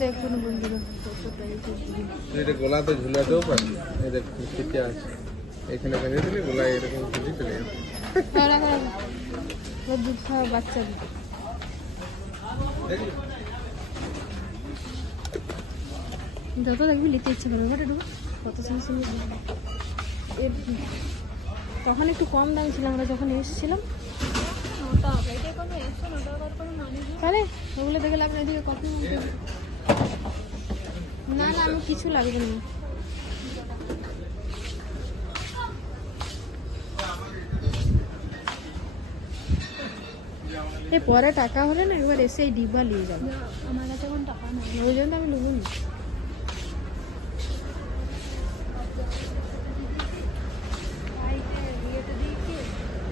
দেখুন বন্ধুরা এটা গোলাতে ঝুলাতেও পারি, এই দেখ ঠিকই আছে, এখানে ভেঙে দিলে গোলায় এরকম ঝুলি চলে যাবে। দুধ খাওয়া বাচ্চা যত দেখবি নিতে ইচ্ছে করবে বাট একটু কত সময় সময় এর তখন একটু কম দাম ছিল আমরা যখন এসেছিলাম। তাহলে ওগুলো দেখে লাভ এদিকে কপি না না আমি কিছু লাগবে না। এই পরে টাকা হলে না একবার এসে এই ডিব্বা নিয়ে যাবো, আমার কাছে এখন টাকা নেই ওই জন্য আমি নেবো না।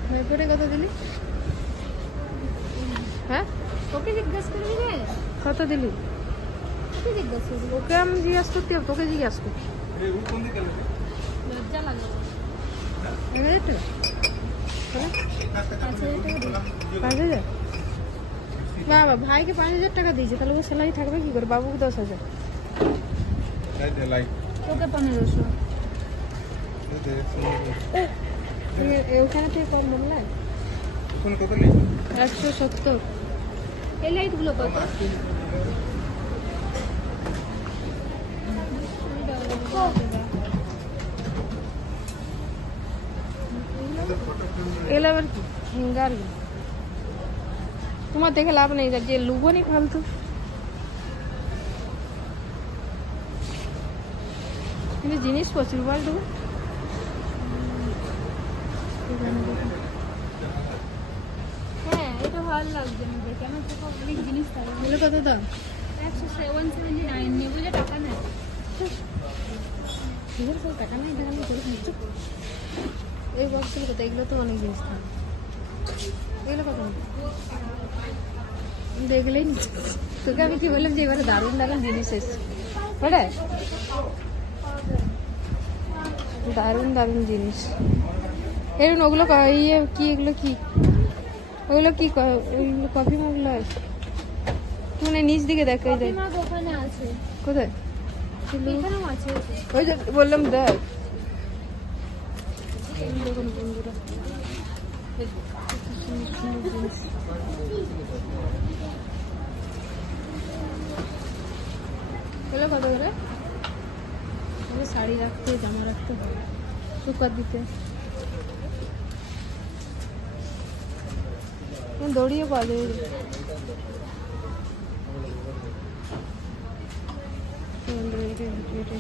ভাইপোরে কত দিলি? হ্যাঁ তোকে জিজ্ঞাসা করবি রে কত দিলি? তোকে জিজ্ঞাসা করবি? ওকে আমি জিজ্ঞাসা করতে হবে, তোকে জিজ্ঞাসা করবি? লজ্জা লাগে। 1000 টাকা? 5000? বাবা ভাইকে 5000 টাকা দিয়েছে, তাহলে ও স্যালারি থাকবে কি করে? বাবুকে 10,000, তোকে 1500। ওখানে থেকে কম বললেন 170। এই লাইটগুলো কত? এগুলো আবার কি হ্যাঙ্গার? তোমার দেখে লাভ নেই, যে লুবো নি ফালতু। কিন্তু জিনিস প্রচুর বলতো। হ্যাঁ এটা ভালো লাগছে না দেখে, আমার তো অনেক জিনিস থাকে। এগুলো কত দাম? 179। নেবো যে টাকা নেই, টাকা নেই আমি করে খাচ্ছি। এই বক্সগুলো কত? এগুলো তো অনেক জিনিস থাকে। এগুলো কত দেখলেই নিচ্ছে। তোকে আমি কি বললাম যে এবারে দারুণ দারুণ জিনিস এসছে, ওটা দারুণ দারুণ জিনিস। এরকম ওগুলো ইয়ে কি, এগুলো কি, ওগুলো কি, ওইগুলো কফি মাগুলো আছে মানে নিচ দিকে দেখে যায়। ওখানে আছে কোথায়? এখানেও আছে, ওই যে বললাম দেখ। দেখুন বন্ধুরা এগুলো কত করে? আমি শাড়ি রাখতে, জামা রাখতে হবে, শুকার দিতে। দড়িও পাওয়া যাবে। ভিডিওটা